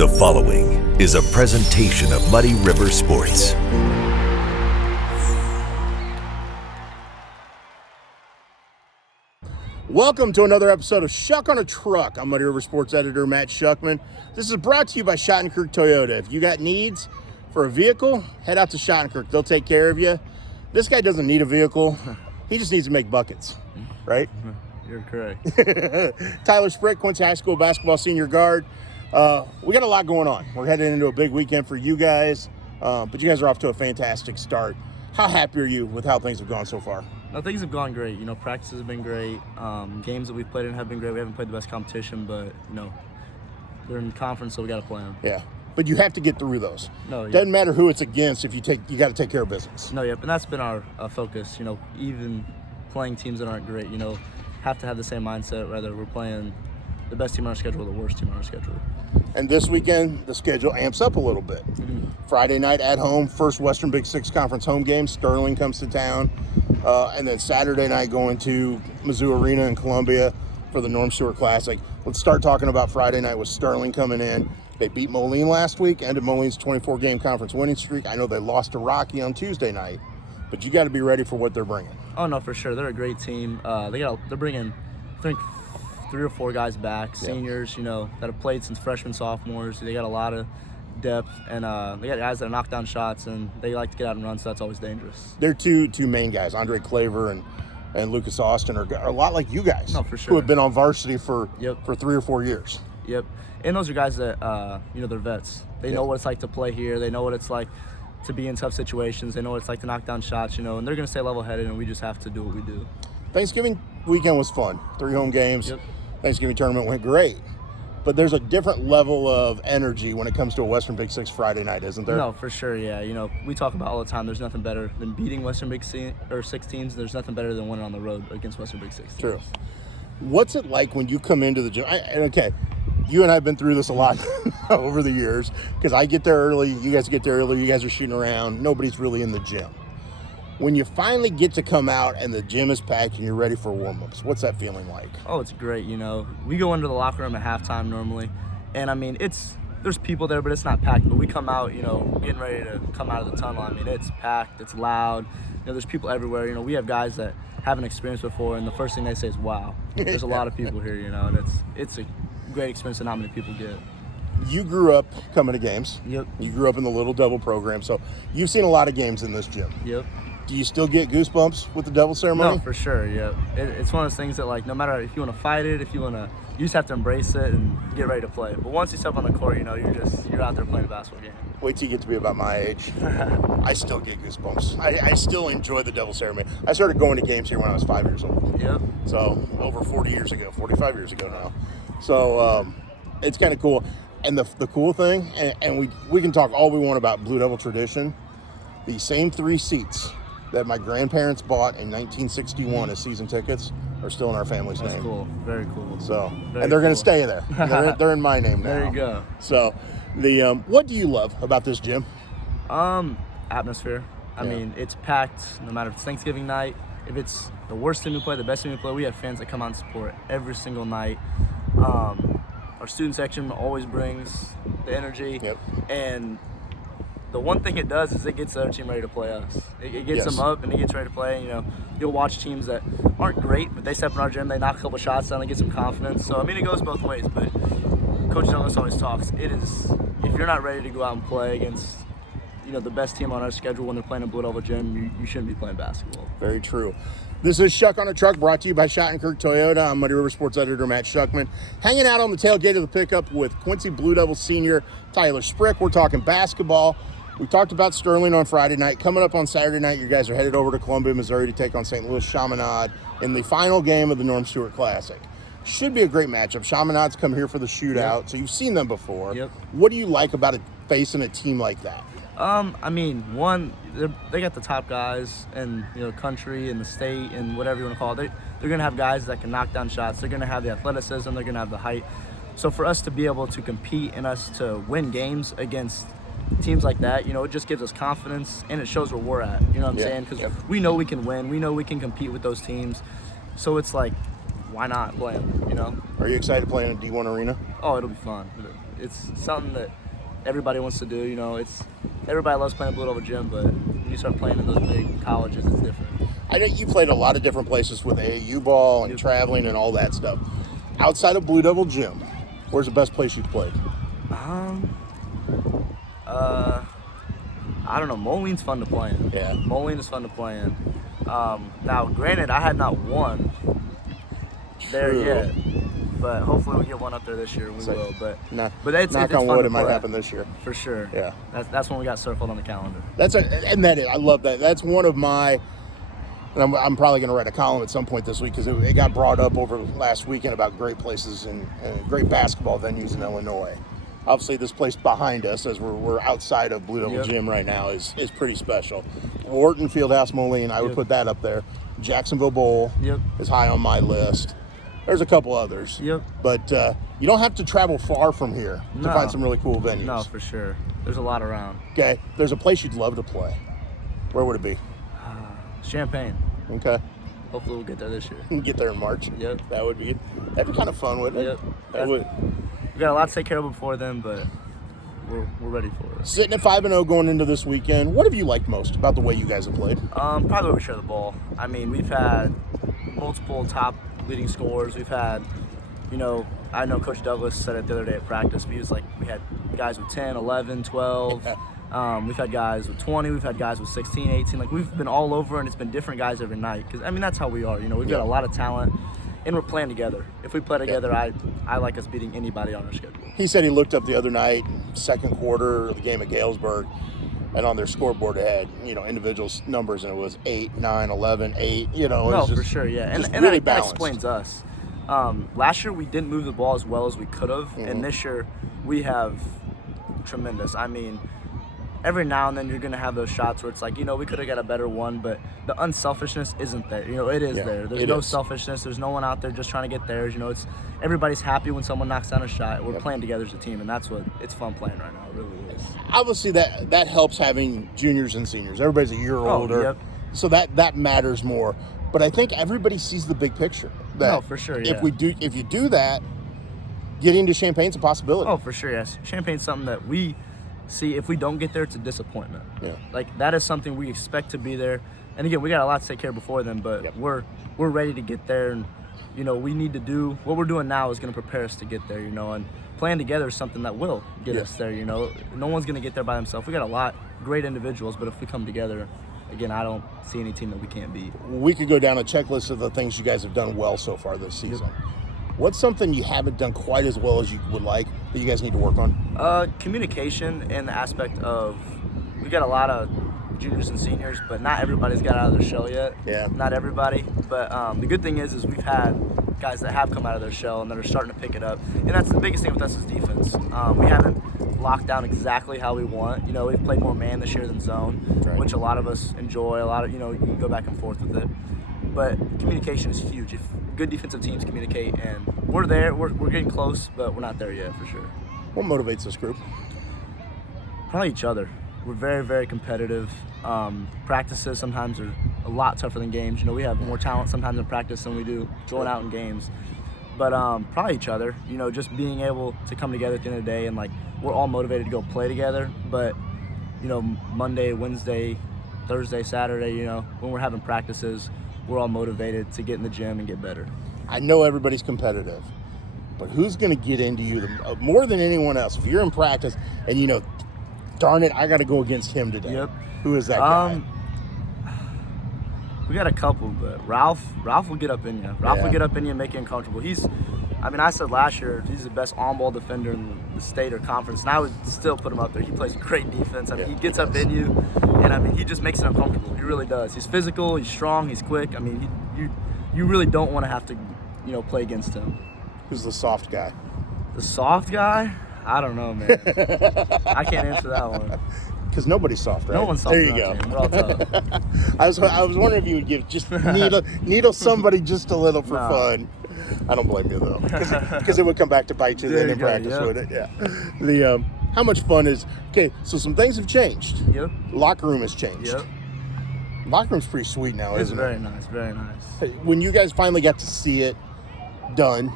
The following is a presentation of Muddy River Sports. Welcome to another episode of Schuck on a Truck. I'm Muddy River Sports editor Matt Schuckman. This is brought to you by Schottenkirk Toyota. If you got needs for a vehicle, head out to Schottenkirk. They'll take care of you. This guy doesn't need a vehicle. He just needs to make buckets, right? You're correct. Tyler Sprick, Quincy High School basketball senior guard. We got a lot going on. We're heading into a big weekend for you guys, but you guys are off to a fantastic start. How happy are you with how things have gone so far? No, things have gone great. Practices have been great. Games that we've played in have been great. We haven't played the best competition, but, they're in conference, so we got to play them. Yeah, but you have to get through those. No, yeah. Doesn't matter who it's against if you got to take care of business. No, and that's been our focus. Even playing teams that aren't great, have to have the same mindset, whether we're playing the best team on our schedule or the worst team on our schedule. And this weekend, the schedule amps up a little bit. Mm-hmm. Friday night at home, first Western Big Six Conference home game. Sterling comes to town. And then Saturday night going to Mizzou Arena in Columbia for the Norm Stewart Classic. Let's start talking about Friday night with Sterling coming in. They beat Moline last week, ended Moline's 24-game conference winning streak. I know they lost to Rocky on Tuesday night, but you got to be ready for what they're bringing. Oh, no, for sure. They're a great team. They're bringing, I think, 3 or 4 guys back, seniors, that have played since freshmen, sophomores. They got a lot of depth, and they got guys that knock down shots, and they like to get out and run, so that's always dangerous. They're two main guys, Andre Claver and Lucas Austin, are a lot like you guys. No, for sure. Who have been on varsity for 3 or 4 years. Yep. And those are guys that, they're vets. They know what it's like to play here. They know what it's like to be in tough situations. They know what it's like to knock down shots, and they're going to stay level-headed, and we just have to do what we do. Thanksgiving weekend was fun. 3 home games. Yep. Thanksgiving tournament went great. But there's a different level of energy when it comes to a Western Big Six Friday night, isn't there? No, for sure, yeah. We talk about all the time, there's nothing better than beating Western Big Six teams. There's nothing better than winning on the road against Western Big Six teams. True. What's it like when you come into the gym? Okay, you and I have been through this a lot over the years, because I get there early, you guys get there early, you guys are shooting around, nobody's really in the gym. When you finally get to come out and the gym is packed and you're ready for warm-ups, what's that feeling like? Oh, it's great, We go into the locker room at halftime normally, and there's people there, but it's not packed. But we come out, getting ready to come out of the tunnel. It's packed, it's loud. There's people everywhere. We have guys that haven't experienced before, and the first thing they say is, wow. There's a lot of people here, and it's a great experience that not many people get. You grew up coming to games. Yep. You grew up in the Little Devil program, so you've seen a lot of games in this gym. Yep. Do you still get goosebumps with the Devil ceremony? No, for sure, yeah. It's one of those things that, no matter if you want to fight it, you just have to embrace it and get ready to play. But once you step on the court, you're out there playing a basketball game. Wait till you get to be about my age. I still get goosebumps. I still enjoy the Devil ceremony. I started going to games here when I was 5 years old. Yep. So over 45 years ago now. So it's kind of cool. And the cool thing, and we can talk all we want about Blue Devil tradition, the same 3 seats that my grandparents bought in 1961 as season tickets are still in our family's name. That's cool. Very cool. So, and they're going to stay there. They're in my name now. There you go. So, what do you love about this gym? Atmosphere. I mean, it's packed no matter if it's Thanksgiving night, if it's the worst team we play, the best team we play. We have fans that come out and support every single night. Our student section always brings the energy. Yep. And the one thing it does is it gets the other team ready to play us. It gets them up and it gets ready to play. You'll watch teams that aren't great, but they step in our gym, they knock a couple shots down, they get some confidence. So, it goes both ways. But Coach Douglas always talks. If you're not ready to go out and play against, the best team on our schedule when they're playing a Blue Devil gym, you shouldn't be playing basketball. Very true. This is Schuck on a Truck, brought to you by Schottenkirk Toyota. I'm Muddy River Sports editor Matt Schuckman. Hanging out on the tailgate of the pickup with Quincy Blue Devil senior Tyler Sprick. We're talking basketball. We talked about Sterling on Friday night. Coming up on Saturday night, you guys are headed over to Columbia, Missouri to take on St. Louis Chaminade in the final game of the Norm Stewart Classic. Should be a great matchup. Chaminade's come here for the shootout, so you've seen them before. Yep. What do you like about facing a team like that? One, they got the top guys in country and the state and whatever you want to call it. They're going to have guys that can knock down shots. They're going to have the athleticism. They're going to have the height. So for us to be able to compete and us to win games against teams like that, it just gives us confidence and it shows where we're at. You know what I'm saying? Because we know we can win. We know we can compete with those teams. So it's like, why not play them? Are you excited to play in a D1 arena? Oh, it'll be fun. it's something that everybody wants to do. You know, everybody loves playing Blue Devil Gym, but when you start playing in those big colleges, it's different. I know you played a lot of different places with AAU ball and traveling and all that stuff. Outside of Blue Devil Gym, where's the best place you've played? I don't know. Moline's fun to play in. Yeah. Moline is fun to play in. Now, granted, I had not won there yet, but hopefully we get one up there this year. We will. But it's knock it's on fun wood, to it might play. happen this year. For sure. Yeah. That's when we got circled on the calendar. I love that. That's one of my. And I'm probably going to write a column at some point this week because it got brought up over last weekend about great places and great basketball venues in Illinois. Obviously, this place behind us, as we're outside of Blue Devil Gym right now, is pretty special. Wharton Fieldhouse Moline, I would put that up there. Jacksonville Bowl is high on my list. There's a couple others. But you don't have to travel far from here to find some really cool venues. No, for sure. There's a lot around. Okay. There's a place you'd love to play. Where would it be? Champaign. Okay. Hopefully we'll get there this year. Get there in March. That would be good. That'd be kind of fun, wouldn't it? That would. We got a lot to take care of before then, but we're ready for it. Sitting at 5-0 going into this weekend, what have you liked most about the way you guys have played? Probably we share the ball. I mean, we've had multiple top leading scorers. We've had, I know Coach Douglas said it the other day at practice, but he was like, we had guys with 10, 11, 12. We've had guys with 20. We've had guys with 16, 18. Like, we've been all over, and it's been different guys every night. Because, I mean, that's how we are. We've got a lot of talent, and we're playing together. If we play together, I like us beating anybody on our schedule. He said he looked up the other night, second quarter, the game at Galesburg, and on their scoreboard it had, individual numbers, and it was 8, 9, 11, 8. No, for sure, yeah. And really that explains us. Last year we didn't move the ball as well as we could have, and this year we have tremendous. I mean, every now and then you're going to have those shots where it's like, we could have got a better one, but the unselfishness isn't there. It is there. There's no selfishness. There's no one out there just trying to get theirs. Everybody's happy when someone knocks down a shot. We're playing together as a team, and that's what it's fun playing right now. It really is. Obviously, that helps having juniors and seniors. Everybody's a year older, so that matters more. But I think everybody sees the big picture. No, for sure, yeah. If you do that, getting to Champaign's a possibility. Oh, for sure, yes. Champaign's something that we see. If we don't get there, it's a disappointment. Yeah. Like, that is something we expect to be there. And again, we got a lot to take care of before then, but we're ready to get there. And, we need to do what we're doing now is going to prepare us to get there, and playing together is something that will get us there. No one's going to get there by themselves. We got a lot of great individuals, but if we come together, again, I don't see any team that we can't beat. We could go down a checklist of the things you guys have done well so far this season. What's something you haven't done quite as well as you would like that you guys need to work on? Communication and the aspect of, we got a lot of juniors and seniors, but not everybody's got out of their shell yet. Yeah. Not everybody. But the good thing is we've had guys that have come out of their shell and that are starting to pick it up. And that's the biggest thing with us is defense. We haven't locked down exactly how we want. We've played more man this year than zone, which a lot of us enjoy. A lot of, you can go back and forth with it. But communication is huge. If good defensive teams communicate, and we're there, we're getting close, but we're not there yet for sure. What motivates this group? Probably each other. We're very, very competitive. Practices sometimes are a lot tougher than games. We have more talent sometimes in practice than we do going out in games. But probably each other. Just being able to come together at the end of the day, and we're all motivated to go play together. But Monday, Wednesday, Thursday, Saturday, when we're having practices, we're all motivated to get in the gym and get better. I know everybody's competitive, but who's going to get into you more than anyone else? If you're in practice and darn it, I got to go against him today. Yep. Who is that guy? We got a couple, but Ralph will get up in you. Ralph will get up in you and make you uncomfortable. I said last year he's the best on-ball defender in the state or conference, and I would still put him up there. He plays great defense. He gets up in you, and he just makes it uncomfortable. He really does. He's physical, he's strong, he's quick. You really don't want to have to, play against him. Who's the soft guy? The soft guy? I don't know, man. I can't answer that one. Because nobody's soft, right? No one's soft. There you go. We're all tough. I was wondering if you would give just needle somebody just a little for fun. I don't blame you though, because it would come back to bite you then in practice, would it? Yeah. How much fun is so some things have changed. Yep. Locker room has changed. Yep. Locker room's pretty sweet now, isn't it? It's very nice, very nice. When you guys finally got to see it done,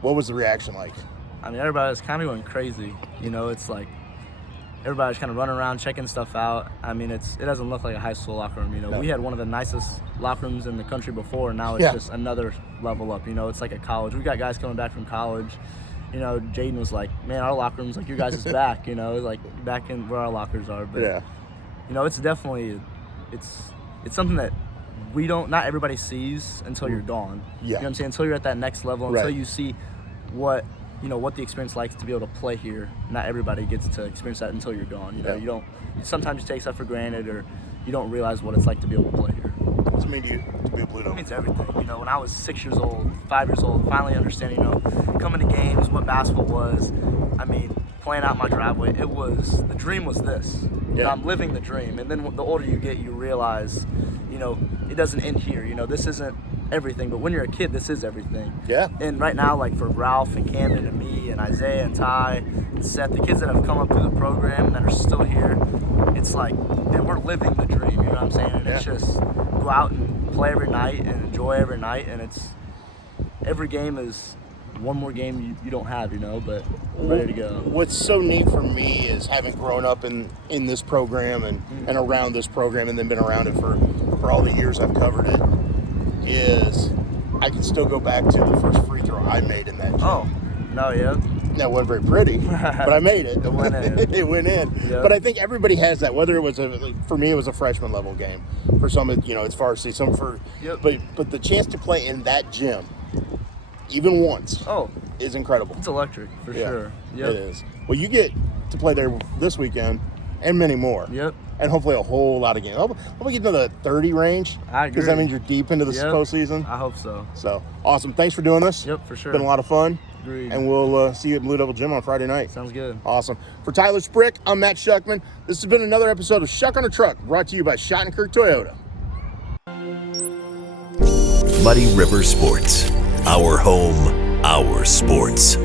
what was the reaction like? I mean, everybody's kind of going crazy. You know, it's like everybody's kind of running around checking stuff out. I mean, it doesn't look like a high school locker room. You know, No. we had one of the nicest locker rooms in the country before, and now it's just another level up. You know, it's like a college. We got guys coming back from college. You know, Jaden was like, man, our locker room's like your guys' back, you know, like back in where our lockers are. But, you know, it's definitely, it's something that not everybody sees until you're gone. You know what I'm saying? Until you're at that next level, until you see what the experience likes to be able to play here. Not everybody gets to experience that until you're gone. You know, sometimes you take stuff for granted, or you don't realize what it's like to be able to play here. What does it mean to you to be a Blue Devil? It means everything. You know, when I was 6 years old, 5 years old, finally understanding, you know, coming to games, what basketball was. I mean, playing out my driveway, the dream was this. You know, I'm living the dream. And then the older you get, you realize, you know, it doesn't end here. You know, this isn't everything, but when you're a kid, this is everything. Yeah. And right now, like for Ralph and Camden and me and Isaiah and Ty and Seth, the kids that have come up through the program that are still here, it's like, man, we're living the dream, you know what I'm saying? And it's just go out and play every night and enjoy every night, and every game is one more game you don't have, you know, but I'm ready to go. What's so neat for me is having grown up in this program and around this program, and then been around it for all the years I've covered it, is I can still go back to the first free throw I made in that gym. Oh, no, yeah. That wasn't very pretty, but I made it. It went in. It went in. Yep. But I think everybody has that. Whether it was for me, it was a freshman level game. For some, you know, it's varsity. Some but the chance to play in that gym, even once, is incredible. It's electric for sure. Yep. It is. Well, you get to play there this weekend, and many more. Yep. And hopefully a whole lot of games. Hope we get into the 30 range. I agree. Because that means you're deep into the postseason. I hope so. So, awesome. Thanks for doing this. Yep, for sure. It's been a lot of fun. Agreed. And we'll see you at Blue Devil Gym on Friday night. Sounds good. Awesome. For Tyler Sprick, I'm Matt Schuckman. This has been another episode of Schuck on a Truck, brought to you by Schottenkirk Toyota. Muddy River Sports. Our home, our sports.